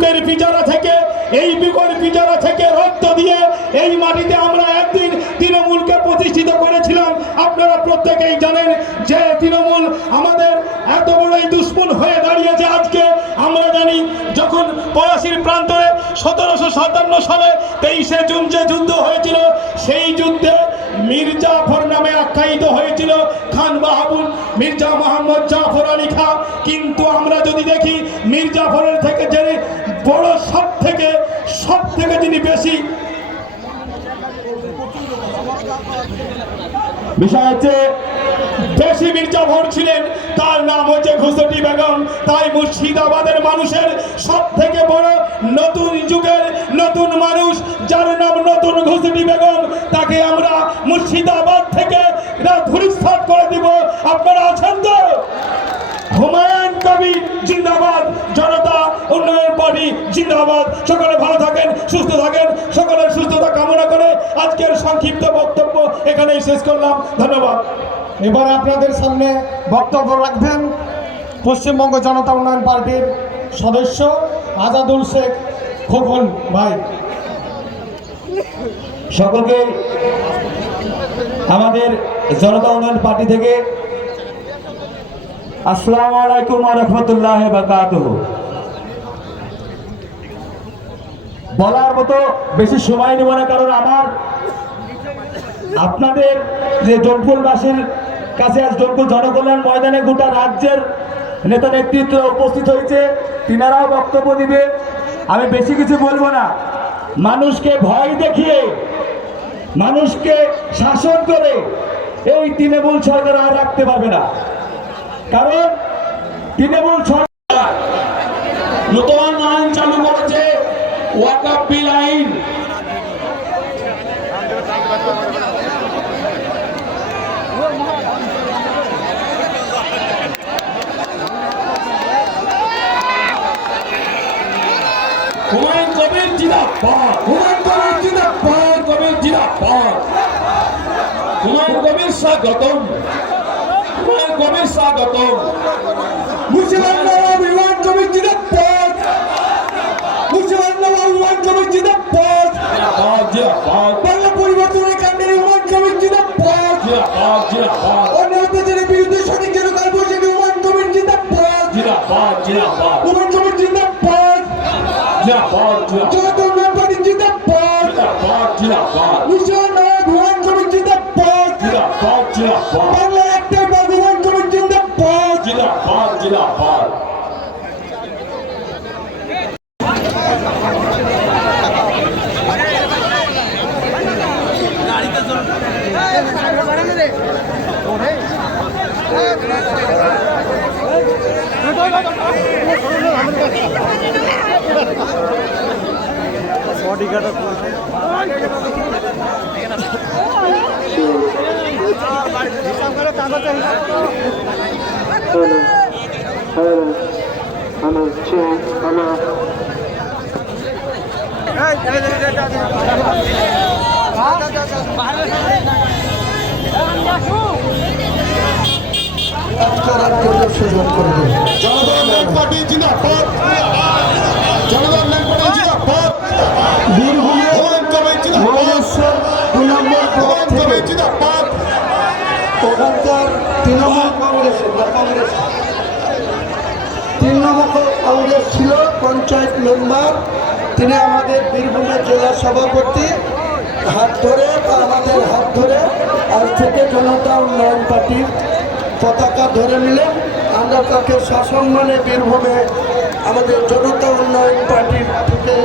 বুকের পিজরা থেকে, এই বুকের পিজরা থেকে রক্ত দিয়ে এই মাটিতে আমরা একদিন তৃণমূলকে প্রতিষ্ঠিত করেছিলাম। আপনারা প্রত্যেকেই জানেন যে তৃণমূল আমাদের এত বড়ই দুশ্মন হয়ে দাঁড়িয়েছে আজকে। আমরা জানি যখন পলাশীর প্রান্তরে 1757 সালে 23শে জুন যে যুদ্ধ হয়েছিল, সেই যুদ্ধে মির্জাফর নামে আখ্যায়িত হয়েছিল খান বাহাদুর, মির্জা মোহাম্মদ জাফর আলী খাঁ। কিন্তু আমরা যদি দেখি মির্জাফরের থেকে যে বড় সব থেকে যিনি বেশি বিষয় হচ্ছে বেশি মির্জাফর ছিলেন, তার নাম হচ্ছে ঘুষটি বেগম। তাই মুর্শিদাবাদের মানুষের সব থেকে বড় নতুন যুগের নতুন মানুষ, যার নাম নতুন ঘুষটি বেগম, তাকে আমরা মুর্শিদাবাদ থেকে ধূলিসাৎ করে দিব। আপনারা আছেন তো? হুমায়ুন কবির জিন্দাবাদ, জনতা উন্নয়ন পার্টি জিন্দাবাদ। সকলে ভালো থাকেন, সুস্থ থাকেন, সকলের সুস্থতা কামনা করে আজকের সংক্ষিপ্ত বক্তব্য এখানেই শেষ করলাম। ধন্যবাদ। এবার আপনাদের সামনে বক্তব্য রাখবেন পশ্চিমবঙ্গ জনতা উন্নয়ন পার্টির সদস্য আজাদুল শেখ খোকন ভাই। সকলকে আমাদের জনতা উন্নয়ন পার্টি থেকে আসসালামু আলাইকুম ওয়া রাহমাতুল্লাহি ওয়া বারাকাতুহু। বলার মতো বেশি সময় নেব না, কারণ আপনাদের যে জনপুরবাসীর কাছে আজ জনপুর জনকল্যাণ ময়দানে গোটা রাজ্যের নেতা নেতৃত্ব উপস্থিত হয়েছে, তিনারাও বক্তব্য দিবে। আমি বেশি কিছু বলবো না। মানুষকে ভয় দেখিয়ে, মানুষকে শাসন করে এই তৃণমূল সরকার আর রাখতে পারবে না, কারণ তৃণমূল সরকার নতুন আইন চালু করেছে, ওয়াকফ বিল আইন। হুমায়ুন কবির জিন্দাবাদ, হুমায়ুন কবির জিন্দাবাদ, কবির জিন্দাবাদ। হুমায়ুন কবির স্বাগতম, হুমায়ুন কবির স্বাগতম। মুসলমান নবাব হুমায়ুন কবির জিন্দাবাদ, মুসলমান নবাব হুমায়ুন কবির জিন্দাবাদ, জিন্দাবাদ জিন্দাবাদ। বাংলা পরিবর্তনের কাণ্ডারি হুমায়ুন কবির জিন্দাবাদ, জিন্দাবাদ জিন্দাবাদ। অন্যায়দের বিরুদ্ধে সঠিক যেন কাল বৈশাখী হুমায়ুন কবির জিন্দাবাদ, জিন্দাবাদ জিন্দাবাদ। হুমায়ুন কবির জিন্দাবাদ, জিন্দাবাদ জিন্দাবাদ। জনতা উন্নয়ন পার্টি জিন্দাবাদ, জিন্দাবাদ জিন্দাবাদ। মুসলমান নবাব হুমায়ুন কবির জিন্দাবাদ, জিন্দাবাদ জিন্দাবাদ। বাংলা একটাই বাগ হুমায়ুন কবির জিন্দাবাদ, জিন্দাবাদ জিন্দাবাদ। জনতা উন্নয়ন পার্টি জিন্দাবাদ, জনতা উন্নয়ন পার্টি জিন্দাবাদ। হুমায়ুন কবির জিন্দাবাদ, হুমায়ুন কবির জিন্দাবাদ। ওখানকার তৃণমূল কংগ্রেস ছিল পঞ্চায়েত মেম্বার, তিনি আমাদের বীরভূমের জেলা সভাপতি। হাত ধরে বা আমাদের হাত ধরে আজ থেকে জনতা উন্নয়ন পার্টির পতাকা ধরে নিলেন। আমরা তাকে সসম্মানে বীরভূমে আমাদের জনতা উন্নয়ন পার্টির থেকে